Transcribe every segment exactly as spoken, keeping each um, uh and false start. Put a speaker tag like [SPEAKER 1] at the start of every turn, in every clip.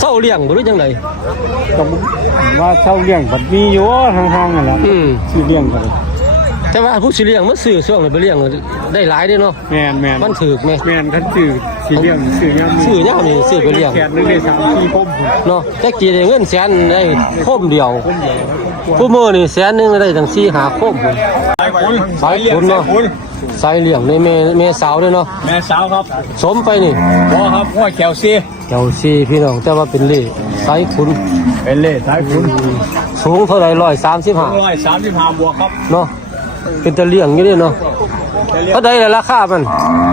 [SPEAKER 1] ศร้าเลี้ยงบ่รู้จังได๋
[SPEAKER 2] ก็ว่าเช่าเลี้ยงบัดมีอยู่ห่างๆนั่นแหละอืมสิเลี้ยงกัน
[SPEAKER 1] แต่ว่าผู้สิเลี้ยงมันซื้อช่วงนี้ไปเลี้ยงได้หลายเด้เนาะ
[SPEAKER 2] แม่นๆ
[SPEAKER 1] มันถูกแม่
[SPEAKER 2] แม่นคันซื้อสิเลี้ยงซื้อยามนี้
[SPEAKER 1] ซื้อยามนี้ซื้อไปเลี้ยง
[SPEAKER 2] แสนนึงได้สามสี่คม
[SPEAKER 1] เนาะจักกี่ได้เงินแสนได้คมเดียวผู้มื้อนี่แสนนึงได้ตั้งสี่ ห้าคมพุ่นสายขุนเนาะสายเลี้ยงในแม่แม่สาวด้วยเนาะ
[SPEAKER 2] แม่สาวครับ
[SPEAKER 1] สมไปนี่
[SPEAKER 2] บ่ครับห้วยแขวซี
[SPEAKER 1] แขวซีพี่น้องแต่ว่าเป็นเล่สายขุน
[SPEAKER 2] เป็นเล่สายขุน
[SPEAKER 1] สูงเท่าไหร่หนึ่งร้อยสามสิบห้า
[SPEAKER 2] หนึ่งร้อยสามสิบห้าบวกครับ
[SPEAKER 1] เนาะเป็นตะเลี้ยงอยู่เด้เนาะเท่าใดล่ะราคามัน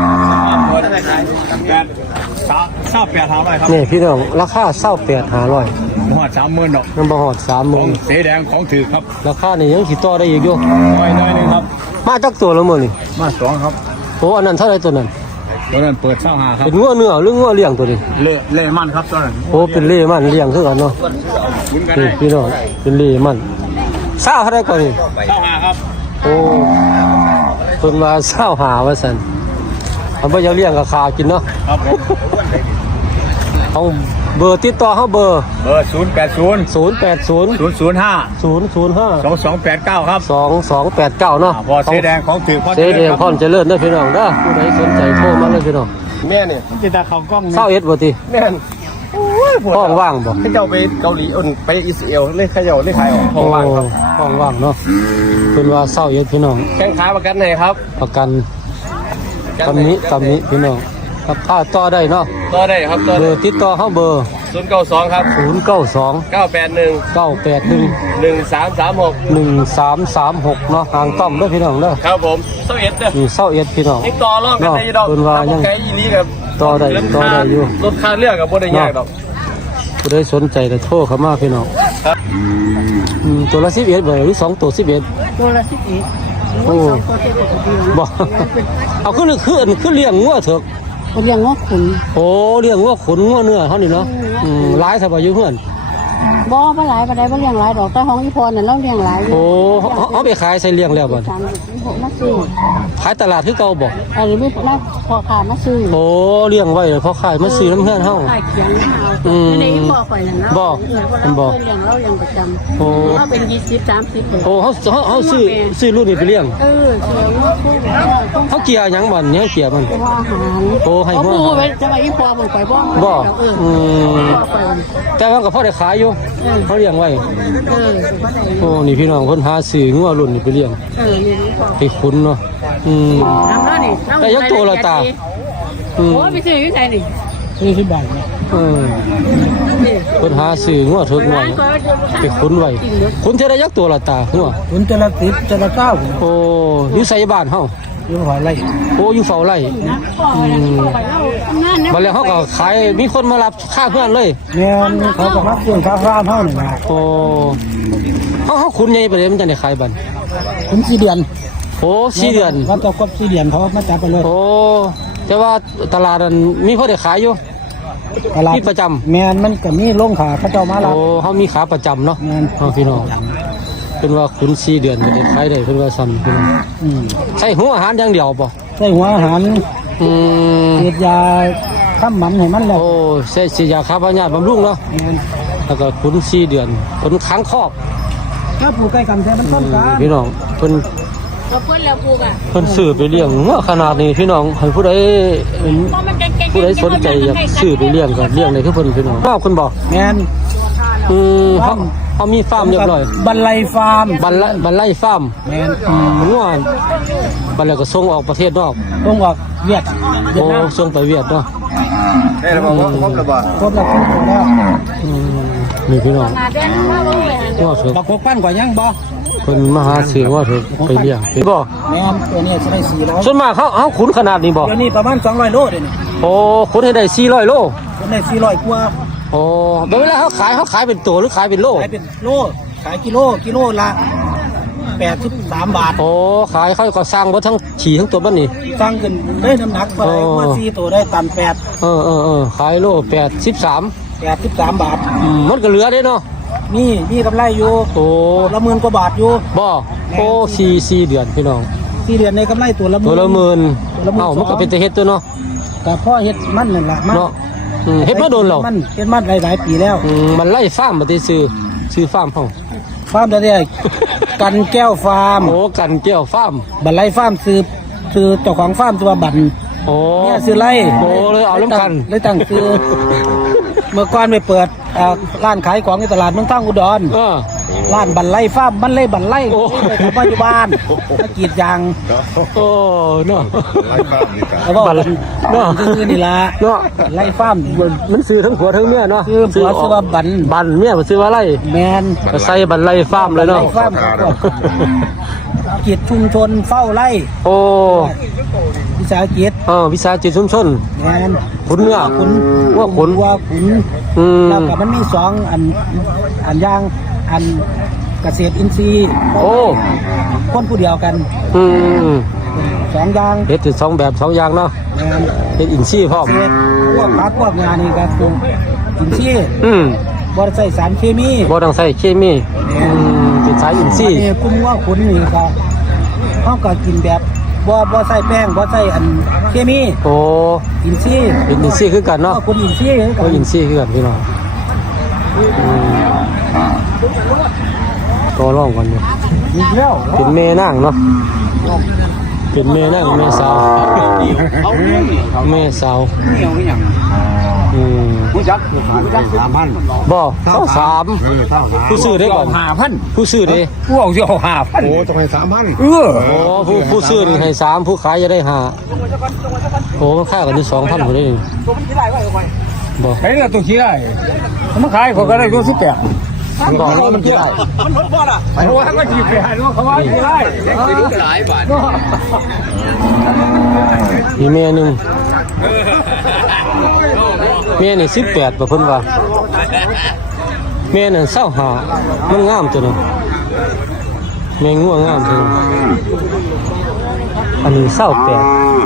[SPEAKER 2] เศร้าแปดหาร้อยครับ
[SPEAKER 1] นี่พี่น้องราคาเศร้าแปดหาร้อย
[SPEAKER 2] บ่ฮอดสามหมื่นดอก
[SPEAKER 1] มันบ่ฮอดสามหมื่น
[SPEAKER 2] สีแดงของถือครับ
[SPEAKER 1] ราคานี่ยังสิต่อได้อีกอยู่
[SPEAKER 2] น้อยน้อยนึงครับ
[SPEAKER 1] มาจักตัวแล้วมื้อนี่
[SPEAKER 2] มาสองครับ
[SPEAKER 1] โอ้อันนั้นเท่าไหร่ตัวนั้น
[SPEAKER 2] ตัวนั้นเปิดเศร้าหาครับ
[SPEAKER 1] เป็นงัวเนื้อหรืองัวเลี้ยงตัวนี้
[SPEAKER 2] เล่เล่มันครับตัวนั้น
[SPEAKER 1] โอ้เป็นเล่มันเลี้ยงคือกันเนาะนี่พี่น้องเป็นเล่มันเศร้าเท่าไหร่ก่อนนี่
[SPEAKER 2] เศร้าหาครับ
[SPEAKER 1] โอ้เพิ่นว่าเศร้าหาว่าซั่นมันบ่อยากเลี้ยงก็ขากินเนาะ
[SPEAKER 2] ครับผม
[SPEAKER 1] เอาเบอร์ติดต่อเฮาเบอร์
[SPEAKER 2] เบอร์ศูนย์แปดศูนย์
[SPEAKER 1] ศูนย์แปดศูนย์
[SPEAKER 2] ศูนย์ศูนย์ห้า
[SPEAKER 1] ศูนย์ศูนย์ห้า
[SPEAKER 2] สองสองแปดเก้าครับ
[SPEAKER 1] สองสองแปดเก้าเนาะ
[SPEAKER 2] พอสีแดงของถือ
[SPEAKER 1] พ่อเสีแดงพ่อเจริญเด้อพี่น้องเด้อผู้ใดสนใจโทรมาเลยพี่น้อง
[SPEAKER 3] แม่เนี่ย
[SPEAKER 2] จิตาเขากล้อง
[SPEAKER 1] เศร้าเอ็ดบ่ติ
[SPEAKER 3] แม่นโอ้ย
[SPEAKER 1] ห้องว่างบ่
[SPEAKER 3] ให้เจ้าไปเกาหลีอุ่นไปอิสราเอลเลยขย่าเลยขายออกห้องว่างครับ
[SPEAKER 1] ห้องว่างเนาะเพิ่นว่าเศร้าเอ็ดพี่น้อง
[SPEAKER 3] แข้งขาประกันไหนครับ
[SPEAKER 1] ประกันตำนี้ตำนี้พี่น้องราคาต่อได้เนาะ
[SPEAKER 3] ต่อได้ครับต่อ
[SPEAKER 1] เบอร์ติดต่อเฮาเบอร์
[SPEAKER 3] ศูนย์เก้าสองครับ
[SPEAKER 1] ศูนย์เก้าสอง
[SPEAKER 3] เก้าแปดหนึ่ง
[SPEAKER 1] เก้าแปดหนึ่ง
[SPEAKER 3] หนึ่งสามสามหก
[SPEAKER 1] หนึ่งสามสามหกเนาะทางต้อมเด้อพี่น้องเด้อ
[SPEAKER 3] ครับผมเศร้าเอ็ดเด้อ
[SPEAKER 1] นี่เศร้าเอ็ดพี่น้อง
[SPEAKER 3] ยังต่อรองกันได้ดอก
[SPEAKER 1] เพิ่นว่ายัง
[SPEAKER 3] ไกลอีนี้กับ
[SPEAKER 1] ต่อได้ต่อได้อยู่
[SPEAKER 3] รถค่าเรือกับบ่ได้ยากดอก
[SPEAKER 1] ผู้ใดสนใจก็โทรเข้ามาพี่น้องครับอืมตัวละสิบเอ็ดบ่หรือสองตัวสิบเอ็ด
[SPEAKER 4] ตัวละสิบเอ็ด
[SPEAKER 1] โอ้บ่เอาขึ้นขึ้นขึ้นเลี้ยงงัวเถอะ
[SPEAKER 4] เลี้ยงงัวขุน
[SPEAKER 1] โอ้เลี้ยงงัวขุนงัวเนื้อเฮานี่เนาะอืมหลายซะบ่อยู่เฮือน
[SPEAKER 4] บ่บ่หลายบ่ได้บ่เลี้ยงหลายดอกแต่ของอีพรนั่นเราเลี้ยงหลาย
[SPEAKER 1] โอ้เอาไปขายใส่เลี้ยงแล้วบ่
[SPEAKER 4] มาซื้อ
[SPEAKER 1] ขายตลาดคือเก่าบ่
[SPEAKER 4] เออมีนักพอขายมาซื้อ
[SPEAKER 1] โอ้เลี้ยงไว้พอขายมาซื้อน้ำเฮือนเฮา
[SPEAKER 4] ขายเขียงเฮาอืมนี่บ่ข่อยนั่นเนาะ
[SPEAKER 1] บ่มันบ่
[SPEAKER 4] เลี้ยงเราเลี้ยงประจำโอ้เฮาเป็นยี่สิบ สามสิบ
[SPEAKER 1] โอ้เฮาเฮาเฮาซื้อซื้อรุ่นนี้ไปเลี้ยง
[SPEAKER 4] เออเขียง
[SPEAKER 1] เฮาเกี่ยหยังบ่เนี่ยเกี่ยมันโอ้ให้
[SPEAKER 4] หัวอาหารจะว่าอีพอบ่ไปบ่
[SPEAKER 1] บ่อืมแต่ว่าก็พอได้ขายอยู่เขาเลี้ยงไว้โอ้นี่พี่น้องคนหาซื้องัวรุ่นนี่ไปเลี้ยงไปคุ้นเนาะอืมแต่ยักตัวละตา
[SPEAKER 4] อืมโอ้ไปซื้ออยู่ไสนี่
[SPEAKER 2] สี่สิบบาท
[SPEAKER 1] เออคนหาซื้องัวเถิกงัวไปคุ้นไว้คุ้นเท่าไรยักตัวละตางัว
[SPEAKER 2] คุ้นจะละสิบจะละเก้า
[SPEAKER 1] โอ้อยู่ไสบ้านเฮา
[SPEAKER 2] อยู่เฝ้าไร่
[SPEAKER 1] โอ้อยู่เฝ้าไร่อืมมาแล้วเขาก็ขายมีคนมารับค่าเพื่อนเลย
[SPEAKER 2] แม่นเขาก็รับเครื่องค่าฟ้าเฮานี่นะ
[SPEAKER 1] โอ้เขาเขาคุณใหญ่ไปเลยมันจะได้ขายบัน
[SPEAKER 2] คุณสี่เดือน
[SPEAKER 1] โอ้สี่เดือน
[SPEAKER 2] เขาจะครบสี่เดือนเขามาจับไปเลย
[SPEAKER 1] โอ้แต่ว่าตลาดนั้นมีคนได้ขายอยู่
[SPEAKER 2] ตลาด
[SPEAKER 1] มีประจำ
[SPEAKER 2] แม่นมันก็มีลงขาเขาเจ้ามาแล้ว
[SPEAKER 1] โอ้เขามีขาประจำเนาะ
[SPEAKER 2] แม่น
[SPEAKER 1] พี่น้องเป็นว่าคุณสี่เดือนก็ได้ขายได้เป็นว่าซ้ำพี่น้องใช้หัวอาหารอย่างเดียวป่ะ
[SPEAKER 2] ใช้หัวอาหาร
[SPEAKER 1] อืม
[SPEAKER 2] ฉีดยาฆ่ามันให้มันแล้ว
[SPEAKER 1] โอ้ใช้ฉีดยาฆ่าพยาธิบำรุงเนาะแล้วก็คุณสี่เดือนคุณค้างคอก
[SPEAKER 2] ถ้าปลูกใกล้กันแท้มันต้นกัน
[SPEAKER 1] พี่น้องเพิ่น
[SPEAKER 4] เพิ่นแล้วปลูกอ่ะ
[SPEAKER 1] เพิ่นซื้อไปเลี้ยงว่าขนาดนี้พี่น้องให้ผู้ใดผู้ใดสนใจอยากซื้อไปเลี้ยงก็เลี้ยงได้คือเพิ่นพี่น้องว่าคุณบอก
[SPEAKER 2] แม่น
[SPEAKER 1] อืมเขาเขามีฟาร์มเรียบร้อย
[SPEAKER 2] บันไลฟาร์ม
[SPEAKER 1] บันไลบันไลฟาร์ม
[SPEAKER 2] แม่น
[SPEAKER 1] อืมงัวบันไลก็ส่งออกประเทศนอก
[SPEAKER 2] ส่งออกเวียด
[SPEAKER 1] โอ้ส่งไปเวียดเนาะ
[SPEAKER 3] ได้แล้วบ่ครบแล้วบ่
[SPEAKER 2] ครบแล้วครบแล้ว
[SPEAKER 1] อืมนี่พี่น้อง
[SPEAKER 2] ว่าเถอะบักหกพันกว่ายังบ่
[SPEAKER 1] เพิ่นมาหาซื้อว่าเถอะไปเลี้ยงบ่
[SPEAKER 2] แม่นตัวนี้จะได้สี่ร้อย
[SPEAKER 1] ส่วนมากเขาเขาขุนขนาดนี้บ่
[SPEAKER 2] เดี๋ยวนี้ประมาณสองร้อยโลเด้นี่
[SPEAKER 1] โอ้ขุนให้ได้สี่ร้อยโล
[SPEAKER 2] ขุนได้สี่ร้อยกว่า
[SPEAKER 1] โอ้เวลาเขาขายเขาขายเป็นตัวหรือขายเป็นโล
[SPEAKER 2] ขายเป็นโลขายกิโลกิโลละแปดสิบสามบาท
[SPEAKER 1] โอ้ขายเขาก็สร้างบ่ทั้งขี่ทั้งตัวบัดนี้
[SPEAKER 2] สร้างขึ้นได้น้ำหนักเท่าไหร่ว่าสี่ตัวได้ตันแปด
[SPEAKER 1] เออเออเออขายโลแปดสิบสาม
[SPEAKER 2] แปดสิบสามบาท
[SPEAKER 1] อืมมันก็เหลือเด้เนาะ
[SPEAKER 2] นี่นี่กำไรอยู่
[SPEAKER 1] โอ้
[SPEAKER 2] ละหมื่นกว่าบาทอยู่
[SPEAKER 1] บ่โอ้สี่สี่เดือนพี่น้อง
[SPEAKER 2] สี่เดือนในกำไรตัวละหมื่น
[SPEAKER 1] ตัวละหมื่นเอ้ามันก็เป็นแต่เฮ็ดตัวเนาะ
[SPEAKER 2] แต่พ่อเฮ็ดมันนั่นล่ะมัน
[SPEAKER 1] เนาะอืมเฮ็ดมาโดนแล้ว
[SPEAKER 2] มันเป็นมาหลายๆปีแล้ว
[SPEAKER 1] อืมมันไล่ฟาร์มบ่ได้ซื้อซื้อฟาร์มเฮา
[SPEAKER 2] ฟาร์มตัวเนี้กันแก้วฟาร์ม
[SPEAKER 1] โอ้กันแก้วฟาร์ม
[SPEAKER 2] บันไลฟาร์มซื้อซื้อเจ้าของฟาร์มชื่อว่าบัน
[SPEAKER 1] โอ้
[SPEAKER 2] เนี่ยซื้อไร่
[SPEAKER 1] โอ้เลยเอาน้ำกัน
[SPEAKER 2] เลยตั้งซื้อ เมื่อก่อนไปเปิดอ่าร้านขายของในตลาดเมืองท่องอุดร
[SPEAKER 1] เออ
[SPEAKER 2] ร้านบันไลฟาร์มบันไลบันไล
[SPEAKER 1] โอ้
[SPEAKER 2] ไปทำปัจจุบันมากรีดยาง
[SPEAKER 1] โอ้เนาะ
[SPEAKER 2] แล้วก็
[SPEAKER 1] บันเนาะ
[SPEAKER 2] ซื้อนี่ละ
[SPEAKER 1] เนาะ
[SPEAKER 2] ไล่ฟาร์ม
[SPEAKER 1] มันซื้อทั้งผัวทั้งเมียเนาะ
[SPEAKER 2] ซื้อผัวซื้อว่าบัน
[SPEAKER 1] บันเมียมันซื้อว่าไล่
[SPEAKER 2] แมน
[SPEAKER 1] ก็ใส่บันไล่ฟาร์มเลยเนาะ
[SPEAKER 2] ไล่ฟาร์มกิจชุมชนเฝ้าไร่
[SPEAKER 1] โอ้
[SPEAKER 2] วิสาหกิจ
[SPEAKER 1] เออวิสาหกิจชุมชน
[SPEAKER 2] แมน
[SPEAKER 1] ขุนเนื้อ
[SPEAKER 2] ขุน
[SPEAKER 1] ว่าขุน
[SPEAKER 2] วัวขุน
[SPEAKER 1] อืม
[SPEAKER 2] แล้วก็มันมีสองอันอันย่างอันเกษตรอินทรีย์
[SPEAKER 1] โอ้
[SPEAKER 2] คนผู้เดียวกัน
[SPEAKER 1] อืม
[SPEAKER 2] สองอย่าง
[SPEAKER 1] เฮ็ดถึงสองแบบสองอย่างเนาะ
[SPEAKER 2] แมน
[SPEAKER 1] เฮ็ดอินซี่พร้อม
[SPEAKER 2] เกษตรพวกพักพวกงานนี่ก็คืออินทรีย์
[SPEAKER 1] อืม
[SPEAKER 2] บริใส่สารเคมี
[SPEAKER 1] บ่ต้องใส่เคมีอืมเป็นสายอินซี่
[SPEAKER 2] อันนี้กุ้งว่าขุนนี่ก็เขาก็กินแบบบ่บ่ใส่แป้งบ่ใส่อันเคมี
[SPEAKER 1] โอ้
[SPEAKER 2] อินทรีย์
[SPEAKER 1] เป็นอินซี่คือกันเนาะ
[SPEAKER 2] ว่าขุนอินทรีย์คือกั
[SPEAKER 1] ก็
[SPEAKER 2] น
[SPEAKER 1] อินซี่คือกันพี่น้องอืมตัวร่องกันเนี่ย
[SPEAKER 2] อีกแล้ว
[SPEAKER 1] เป็นเมนางเนาะเป็นเมนางเมสาวเมสาวอืม
[SPEAKER 3] ผู้จักผู้จักสามพัน
[SPEAKER 1] บ่เท่าสามผู้ซื้อได้ก่อน
[SPEAKER 3] ห้าพัน
[SPEAKER 1] ผู้ซื้อได้
[SPEAKER 2] พวกที่เอาห้าพัน
[SPEAKER 3] โอ้ต้องให้สามพัน
[SPEAKER 2] เออ
[SPEAKER 1] โอ้ผู้ผู้ซื้อนี่ให้สามผู้ขายจะได้ห้าโอ้มันค่ากันที่สองพันคนได้บ่
[SPEAKER 2] ไอ้เนี่ยตัวขี้ได้มันขายเขาก็ได้ตัวสิบแปด
[SPEAKER 1] บอกว่ามันกี่ไร
[SPEAKER 2] เพราะว่ามันจีบไปหาลูกเขาว่าขี้ได้
[SPEAKER 1] มีเมียหนึ่งเมียนี่สิบแปดบ่เพิ่นว่าเมียนั่นเศร้าหามันงามตัวนึงเมียง่วงงามตัวนึงอันนี้เศร้าแปด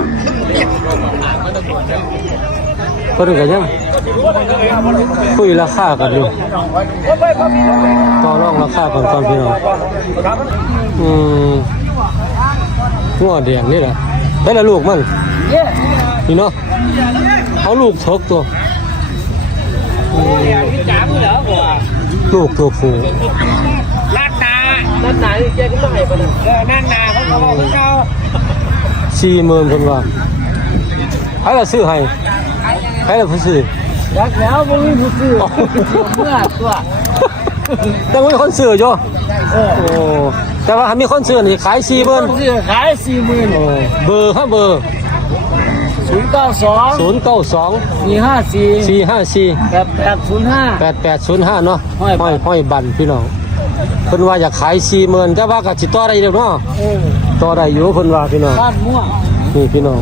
[SPEAKER 1] เพิ่นก็ยังคุยราคากันอยู่ต่อรองราคากันก่อนพี่น้องอืมงัวแดงนี่แหละได้ละลูกมันนี่เนาะเอาลูกทกตัวอืมลูกตัวผู้
[SPEAKER 2] ลาดนาลาดนาที่แกก็ต้องให้ปะเออนั่นนาเขาเขาบอกเขา
[SPEAKER 1] สี่หมื่นคนว่าใครละซื้อให้ใครละผู้ซื้อ
[SPEAKER 2] รักแล้วมึงมีผู้ซื้อเมื่อตัว
[SPEAKER 1] แต่ว่ามีคนซื้ออยู่
[SPEAKER 2] เออ
[SPEAKER 1] โอ้แต่ว่ามีคนซื้อนี่ขายสี่หมื่น
[SPEAKER 2] ซื้อขายสี่หมื่น
[SPEAKER 1] โอ้เบอร์ครับเบอร์
[SPEAKER 2] ศูนย์เก้าสอง
[SPEAKER 1] ศูนย์เก้าสอง
[SPEAKER 2] สี่ห้าสี่
[SPEAKER 1] สี่ห้าสี่
[SPEAKER 2] แปดแปดศูนย์ห้า
[SPEAKER 1] แปดแปดศูนย์ห้าเนาะ
[SPEAKER 2] ห้อยบั
[SPEAKER 1] ห้อน ยห้อยบันพี่น้องเพิ่นว่าอยากขายสี่หมื่นแต่ว่าก็สิต่อได้เด้อเนาะ
[SPEAKER 2] เออ
[SPEAKER 1] ต่อได้อยู่เพิ่นว่าพี่น้อง
[SPEAKER 2] บ้านม่วง
[SPEAKER 1] นี่พี่น้อง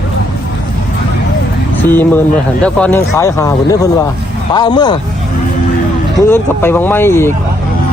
[SPEAKER 1] สี่หมื่นเลยหันแต่ก่อนยังขายหาคนนี้เพิ่นว่าปลาเมื่อมืออื่นก็ไปบางไม้อีก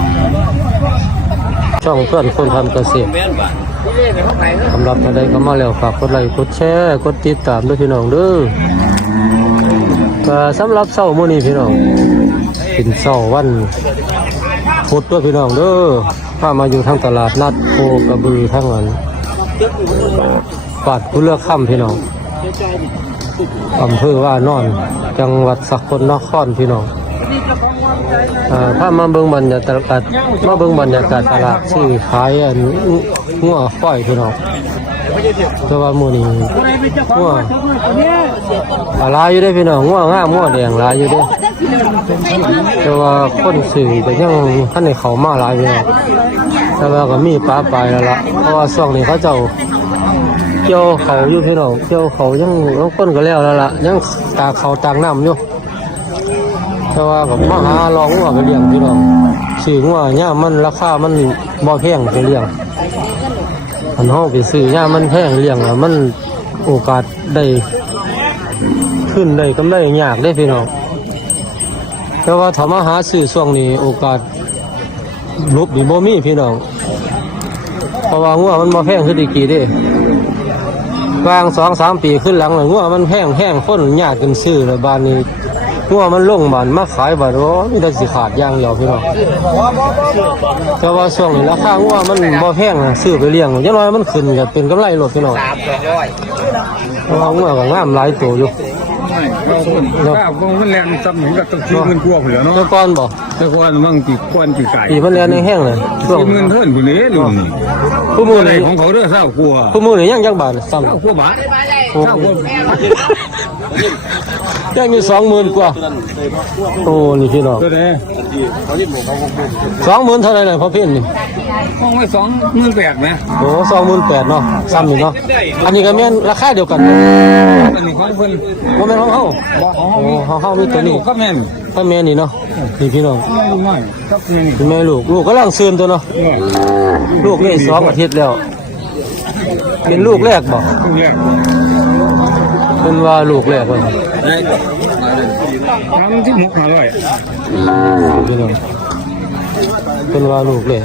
[SPEAKER 1] ช่องเพื่อนคนทำเกษตรสำหรับท่านใดก็มาแล้วฝากกดไลค์กดแชร์กดติดตามด้วยพี่น้องเด้อก็สำหรับเช้ามื้อนี้พี่น้องเป็นเช้าวันพุธด้วยพี่น้องเด้อพามาอยู่ทางตลาดนัดโคกระบือทั้งนั้นปาดผู้เลือกค่ำพี่น้องอำเภอว่านอนจังหวัดสกลนครพี่น้องอ่าถ้ามาเบิ่งบรรยากาศมาเบิ่งบรรยากาศตลาดซื้อขายอันงัวควายพี่น้องแต่ว่ามื้อนี้งัวหลายอยู่เด้พี่น้องงัวงามงัวแดงหลายอยู่เด้แต่ว่าคนซื้อก็ยังทันได้เข้ามาหลายพี่น้องแต่ว่าก็มีปลาปลายแล้วล่ะเพราะว่าช่วงนี้เขาเจ้าเกี่ยวเขาอยู่พี่น้องเกี่ยวเขายังบางคนก็แล้วแล้วล่ะยังตากเขาตากน้ำอยู่แต่ว่ากับมาหาลองงัวไปเลี้ยงพี่น้องซื้องัวย่ามมันราคามันบ่แพงไปเลี้ยงอันเฮาไปซื้อย่ามมันแพงเลี้ยงอ่ะมันโอกาสได้ขึ้นได้กำไรยากได้พี่น้องแต่ว่าถ้ามาหาซื้อช่วงนี้โอกาสลบนี่บ่มีพี่น้องเพราะว่างัวมันบ่แพงคือดีกี่เด้วาง สองสาม ปีขึ้นหลังแล้วงัวมันแพงแพงคนยากกันซื้อแล้วบ้านนี้งัวมันลงบ้านมาขายบ้านโอ้มีแต่สิขาดอย่างเดียวพี่น้องแต่ว่าช่วงนี้ราคางัวมันบ่แพงนะซื้อไปเลี้ยงอย่างน้อยมันขึ้นก็เป็นกำไรลดพี่น้องเพราะว่างัวก็งามหลายตัวอยู่
[SPEAKER 5] เราคนข้าวมันแรงซ้ำเหมือนกับต้องซื้อเงินกลัวเหลือเนาะ
[SPEAKER 1] เจ้าก้อนบ่
[SPEAKER 5] แต่ก่อนมั่งตีก้อนตีไก่
[SPEAKER 1] ปีมันแลนแห้งๆเลยช่วง
[SPEAKER 5] เงินเท่านี้นี่ลุง
[SPEAKER 1] ผู้มือ
[SPEAKER 5] อะไร
[SPEAKER 1] นี่
[SPEAKER 5] ของเขาเด้อเศร้ากลัว
[SPEAKER 1] ผู้มือนี่ยังยังบาทซ้ำ
[SPEAKER 5] เศร้ากลัวบ้า
[SPEAKER 1] โอ้
[SPEAKER 5] เศร้ากลัว
[SPEAKER 1] ยังอยู่สองหมื่นกว่าโอ้นี่พี่น้อง
[SPEAKER 5] ตัวไหน
[SPEAKER 1] สองหมื่นเท่าไหรเลยพ่อเพี้ยนนี่
[SPEAKER 5] ห้องไว้สองหมื่นแปดไหม
[SPEAKER 1] โอ้สองหมื่นแปดเนาะซ้ำนี่เนาะอันนี้ก็แม่นราคาเดียวกัน
[SPEAKER 5] อันนี้ของเพิ่น
[SPEAKER 1] ว่าแม่นของเฮา
[SPEAKER 5] บอกของ
[SPEAKER 1] โอ้เฮาเฮามีตัวนี้
[SPEAKER 5] ก็แม่น
[SPEAKER 1] พ่อแม่นี่เนาะนี่พี่น้อง
[SPEAKER 5] ไม่รู้ไม่ครับแม่นี่
[SPEAKER 1] เป็นแม่ลูกลูกก็ลังเสื่อมตัวเนาะลูกนี่สองอาทิตย์แล้ว เป็นลูกแรกบ่
[SPEAKER 5] เรียก
[SPEAKER 1] เป็นว่าลูกแรกเลย
[SPEAKER 5] ทำที่หกมาเลย
[SPEAKER 1] พี่น้องเป็นว่าลูกแรก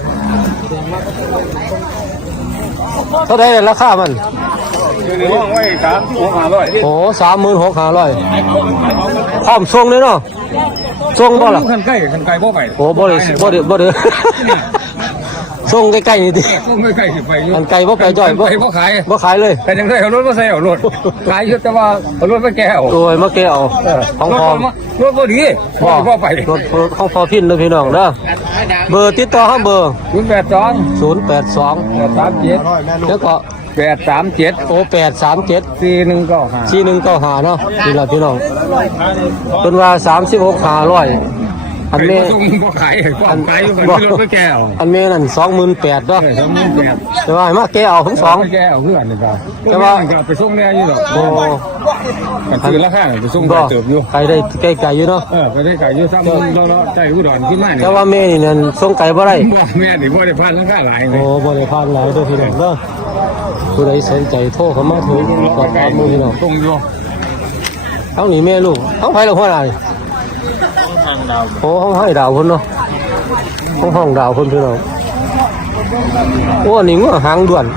[SPEAKER 1] เท่าไหร่ราคามัน
[SPEAKER 5] ห้องไว้สามที่หกมาเลย
[SPEAKER 1] โอ้สามหมื่นหกห้าร้อยพร้อมส่งเลยเนาะส่งบ่ล่ะ
[SPEAKER 5] ขันไก่ขันไก่บ่ไป
[SPEAKER 1] โอ้บ่ได้บ่ได้บ่ได้ ส่งใกล้ๆนี่ติ
[SPEAKER 5] ก็ไม่ไก่สิไปอยู่
[SPEAKER 1] อันไก่บ่ไปจ่อยบ่
[SPEAKER 5] ไก่บ่ขาย
[SPEAKER 1] บ่ขายเลย
[SPEAKER 5] แต่ยังได้เอารถมาใส่เอารถขายอยู่แต่ว่าเอารถมาแก้ว
[SPEAKER 1] โอ้ยมาแกเอาของพอ
[SPEAKER 5] รถบ่ดีพ่อพ่อไป
[SPEAKER 1] รถของพอพินเด้อพี่น้องเด้อเบอร์ติดต่อเฮาเบอร์
[SPEAKER 5] ศูนย์แปดสอง
[SPEAKER 1] ศูนย์แปดสอง
[SPEAKER 5] แปดสามเจ็ด
[SPEAKER 1] แล้วก็
[SPEAKER 5] แปดสามเจ็ด
[SPEAKER 1] โอแปดสามเจ็ด
[SPEAKER 5] สี่หนึ่งเก้าห้า
[SPEAKER 1] สี่หนึ่งเก้าหาเนาะนี่แหละพี่น้องเป็นว่าสามสิบหกหาร้อยอันเม
[SPEAKER 5] ส่งบ่ขายความขายอยู่มันรถมาแก้ว
[SPEAKER 1] อันเมนั่นสองหมื่นแปดเนาะ
[SPEAKER 5] สองหมื่นแปด
[SPEAKER 1] แต่ว่าให้มาแกเอาทั้งสอง
[SPEAKER 5] แก้วเพื่อนนี่ครับ
[SPEAKER 1] แต่ว่า
[SPEAKER 5] ไปส่งแน่อยู่หรอก
[SPEAKER 1] โอ้
[SPEAKER 5] กันซื้อราคาไปส่ง
[SPEAKER 1] ก็
[SPEAKER 5] เติบอยู่
[SPEAKER 1] ไก่ได้ไก่ไก่อยู่เนาะ
[SPEAKER 5] เออไปได้ไก่อยู่ซ้ำเราเราใจอุดรขึ้นมาเนี่ย
[SPEAKER 1] แต่ว่าเมนี่นั่นส่งไก่บ่ได้
[SPEAKER 5] บ่แม่นี่บ่ได้พันราคาหลายเล
[SPEAKER 1] โอ้
[SPEAKER 5] ย
[SPEAKER 1] บ่ได้พานหลายเด้อพี่น้องเด้อผู้ใดสนใจโทรเข้ามาถึงสอบถามมือพี่น้อง
[SPEAKER 5] ตรงอยู่
[SPEAKER 1] เอานี่แม่ลูกเอาไผละหัวหน้านี่โอ้ห้องให้ดาวเพิ่นเนาะห้องห้องดาวเพิ่นพี่น้องโอ้อันนี่งัวหางด่วน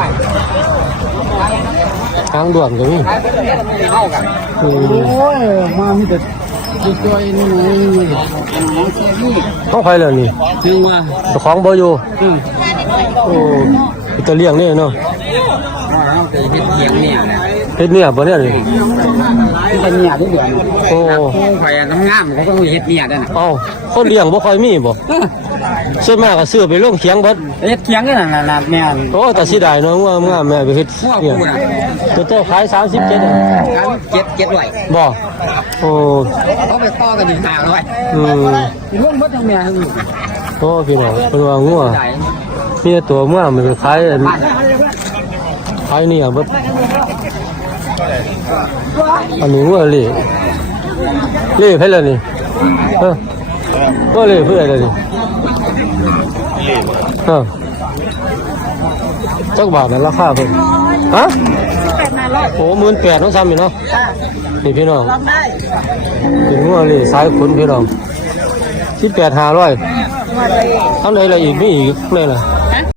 [SPEAKER 1] หางด่วนก็มีอืม
[SPEAKER 2] โอ้ยมามีแต่ตัวนี่นี่
[SPEAKER 1] ห้องไผเลยนี่
[SPEAKER 2] นี่ว่า
[SPEAKER 1] เจ้าของบ่อยู่โอ้อิตาเลียงนี่เนาะ
[SPEAKER 2] เฮ็ดเสียงเนี่ยนะ
[SPEAKER 1] เฮ็ดเนี่ยบ่เนี่ยนี่
[SPEAKER 2] เป็นเนี่ยทุกเดือน
[SPEAKER 1] โอ้
[SPEAKER 2] ไปงามๆเขาต้องเฮ็ดเนี่ยด้วยนะ
[SPEAKER 1] เอ้าคนเลี้ยงบ่ค่อยมีบ่ส่วนมากก็ซื้อไปลงเขียงเบิด
[SPEAKER 2] เฮ็ดเคียงกันนั่นน่ะแม่น
[SPEAKER 1] โอ้แต่สิได้เนาะงามๆแม่ไปเฮ็ดเนี่ยตัวโตขายสามสิบเจ็ดอะ
[SPEAKER 2] กันเจ็ดเจ็ดร้อย
[SPEAKER 1] บ่โอ้
[SPEAKER 2] เขาไปต่อกันอีกห้าร้อย
[SPEAKER 1] อืม
[SPEAKER 2] รวมเบิดทั้งแม่ทั้งลูก
[SPEAKER 1] โอ้พี่น้องเพิ่นว่างัวมีแต่ตัวงัวมันก็ขายอันขายเนี่ยเบิดอันนี้งัวเล่เล่เพิ่นล่ะนี่เอองัวเล่เพิ่นล่ะนี่เออจักบาทน่ะราคาเพิ่นฮะโอ้หมื่นแปดน้องซ้ำนี่เนาะนี่พี่น้องเป็นงัวเล่สายขุนพี่น้องสิบแปดห้าร้อยทำไรอะไรอีกมีอีกเลยล่ะ